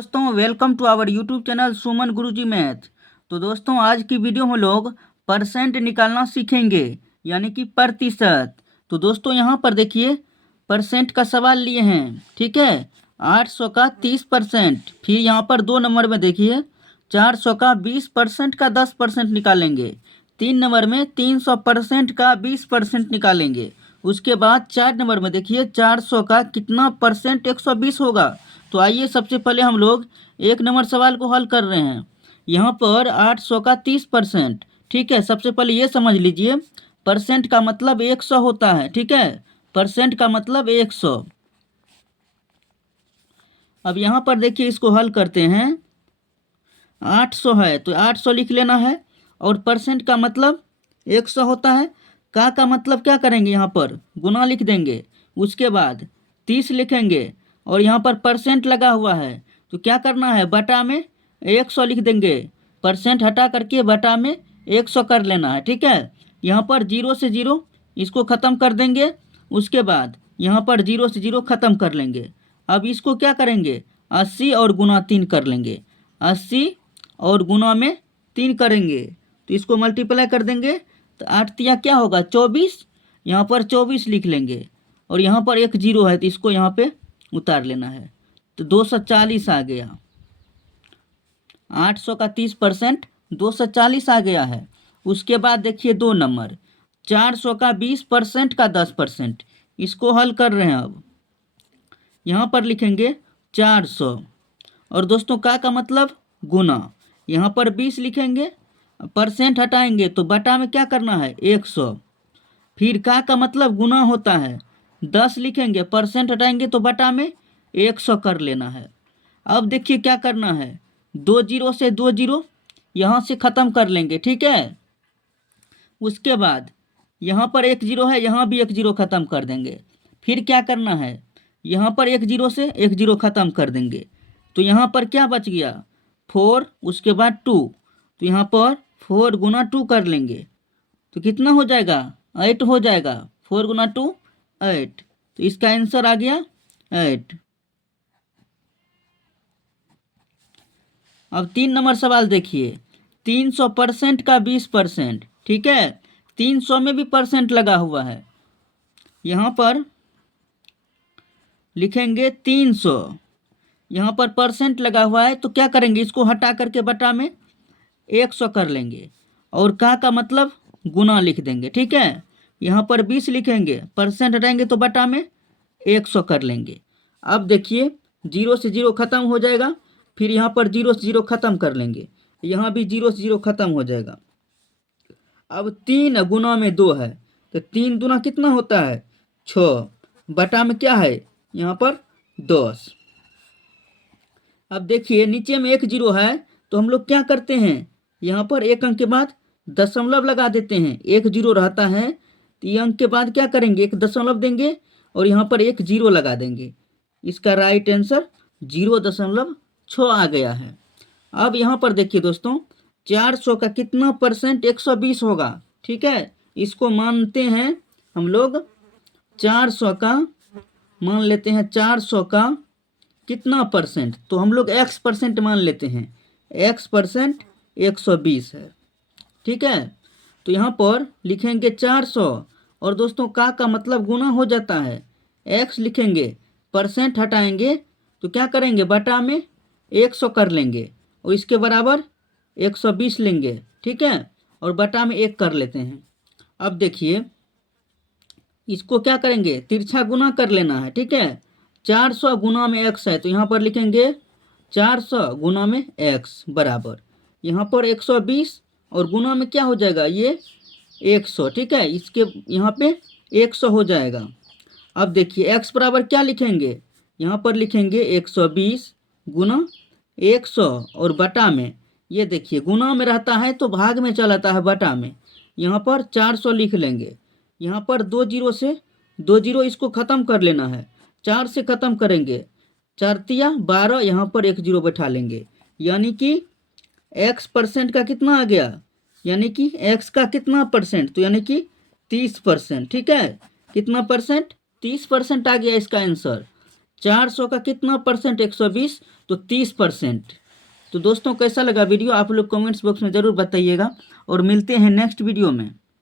दोस्तों welcome to our YouTube channel Suman Guruji math. तो दोस्तों आज की वीडियो में लोग परसेंट निकालना सीखेंगे, यानी कि प्रतिशत। तो दोस्तों यहाँ पर देखिए परसेंट का सवाल लिए हैं, ठीक है। 800 का 30%। फिर यहाँ पर 2 नंबर में देखिए 400 का 20% का 10% निकालेंगे। 3 नंबर में 300% का 20% निकालेंगे। उसके बाद 4 नंबर में देखिए 400 का कितना परसेंट 120 होगा। तो आइए सबसे पहले हम लोग 1 नंबर सवाल को हल कर रहे हैं। यहाँ पर 800 का 30%, ठीक है। सबसे पहले ये समझ लीजिए परसेंट का मतलब 100 होता है, ठीक है। परसेंट का मतलब 100। अब यहाँ पर देखिए इसको हल करते हैं। 800 है तो 800 लिख लेना है, और परसेंट का मतलब 100 होता है। का मतलब क्या करेंगे, यहाँ पर गुना लिख देंगे। उसके बाद 30 लिखेंगे, और यहाँ पर परसेंट लगा हुआ है तो क्या करना है, बटा में 100 लिख देंगे। परसेंट हटा करके बटा में 100 कर लेना है, ठीक है। यहाँ पर 0 से 0 इसको ख़त्म कर देंगे। उसके बाद यहाँ पर 0 से 0 ख़त्म कर लेंगे। अब इसको क्या करेंगे, 80 और गुना 3 कर लेंगे। 80 और गुना में 3 करेंगे तो इसको मल्टीप्लाई कर देंगे। तो 8 तिया क्या होगा 24। यहाँ पर 24 लिख लेंगे, और यहाँ पर एक 0 है तो इसको यहाँ पे उतार लेना है। तो 240 आ गया। 800 का 30% 240 आ गया है। उसके बाद देखिए 2 नंबर 400 का 20% का 10%। इसको हल कर रहे हैं। अब यहाँ पर लिखेंगे 400, और दोस्तों का मतलब गुना। यहाँ पर 20 लिखेंगे, परसेंट हटाएंगे तो बटा में क्या करना है 100। फिर का मतलब गुना होता है। 10 लिखेंगे, परसेंट हटाएंगे तो बटा में 100 कर लेना है। अब देखिए क्या करना है, 2 0 से 2 0 यहाँ से ख़त्म कर लेंगे, ठीक है। उसके बाद यहाँ पर 1 0 है, यहाँ भी 1 0 ख़त्म कर देंगे। फिर क्या करना है, यहाँ पर 1 0 से 1 0 ख़त्म कर देंगे। तो यहाँ पर क्या बच गया 4, उसके बाद 2। तो यहाँ पर 4 गुना 2 कर लेंगे तो कितना हो जाएगा 8 हो जाएगा। 4 गुना 2 8। तो इसका आंसर आ गया 8। अब 3 नंबर सवाल देखिए 300% का 20%, ठीक है। 300 में भी परसेंट लगा हुआ है। यहाँ पर लिखेंगे 300, यहाँ पर परसेंट लगा हुआ है तो क्या करेंगे, इसको हटा करके बटा में 100 कर लेंगे, और का मतलब गुना लिख देंगे, ठीक है। यहाँ पर 20 लिखेंगे, परसेंट हटाएंगे तो बटा में 100 कर लेंगे। अब देखिए 0 से 0 ख़त्म हो जाएगा। फिर यहाँ पर 0 से 0 ख़त्म कर लेंगे, यहाँ भी 0 से 0 ख़त्म हो जाएगा। अब 3 गुना में 2 है तो 3 दूना कितना होता है 6, बटा में क्या है यहाँ पर 10। अब देखिए नीचे में 1 0 है तो हम लोग क्या करते हैं, यहाँ पर एक अंक के बाद दशमलव लगा देते हैं। 1 0 रहता है तो ये अंक के बाद क्या करेंगे, एक दशमलव देंगे, और यहाँ पर 1 0 लगा देंगे। इसका राइट आंसर 0.6 आ गया है। अब यहाँ पर देखिए दोस्तों 400 का कितना परसेंट 120 होगा, ठीक है। इसको मानते हैं हम लोग 400 का, मान लेते हैं 400 का कितना परसेंट, तो हम लोग x% मान लेते हैं। x% 120 है, ठीक है। तो यहाँ पर लिखेंगे 400, और दोस्तों का मतलब गुना हो जाता है। x लिखेंगे, परसेंट हटाएंगे तो क्या करेंगे, बटा में 100 कर लेंगे, और इसके बराबर 120 लेंगे, ठीक है। और बटा में 1 कर लेते हैं। अब देखिए इसको क्या करेंगे, तिरछा गुना कर लेना है, ठीक है। 400 गुना में x है तो यहाँ पर लिखेंगे 400 गुना में x बराबर यहाँ पर 120, और गुना में क्या हो जाएगा ये 100, ठीक है। इसके यहाँ पे 100 हो जाएगा। अब देखिए x बराबर क्या लिखेंगे, यहाँ पर लिखेंगे 120 गुना 100, और बटा में ये देखिए गुना में रहता है तो भाग में चला जाता है बटा में। यहाँ पर 400 लिख लेंगे। यहाँ पर 2 0 से 2 0 इसको ख़त्म कर लेना है। 4 से ख़त्म करेंगे, 4 तिया 12, यहाँ पर 1 0 बैठा लेंगे, यानी कि x% का कितना आ गया, यानी कि x का कितना परसेंट, तो यानी कि 30%, ठीक है। कितना परसेंट 30% आ गया इसका आंसर। 400 का कितना परसेंट 120, तो 30%। तो दोस्तों कैसा लगा वीडियो, आप लोग कमेंट्स बॉक्स में ज़रूर बताइएगा और मिलते हैं नेक्स्ट वीडियो में।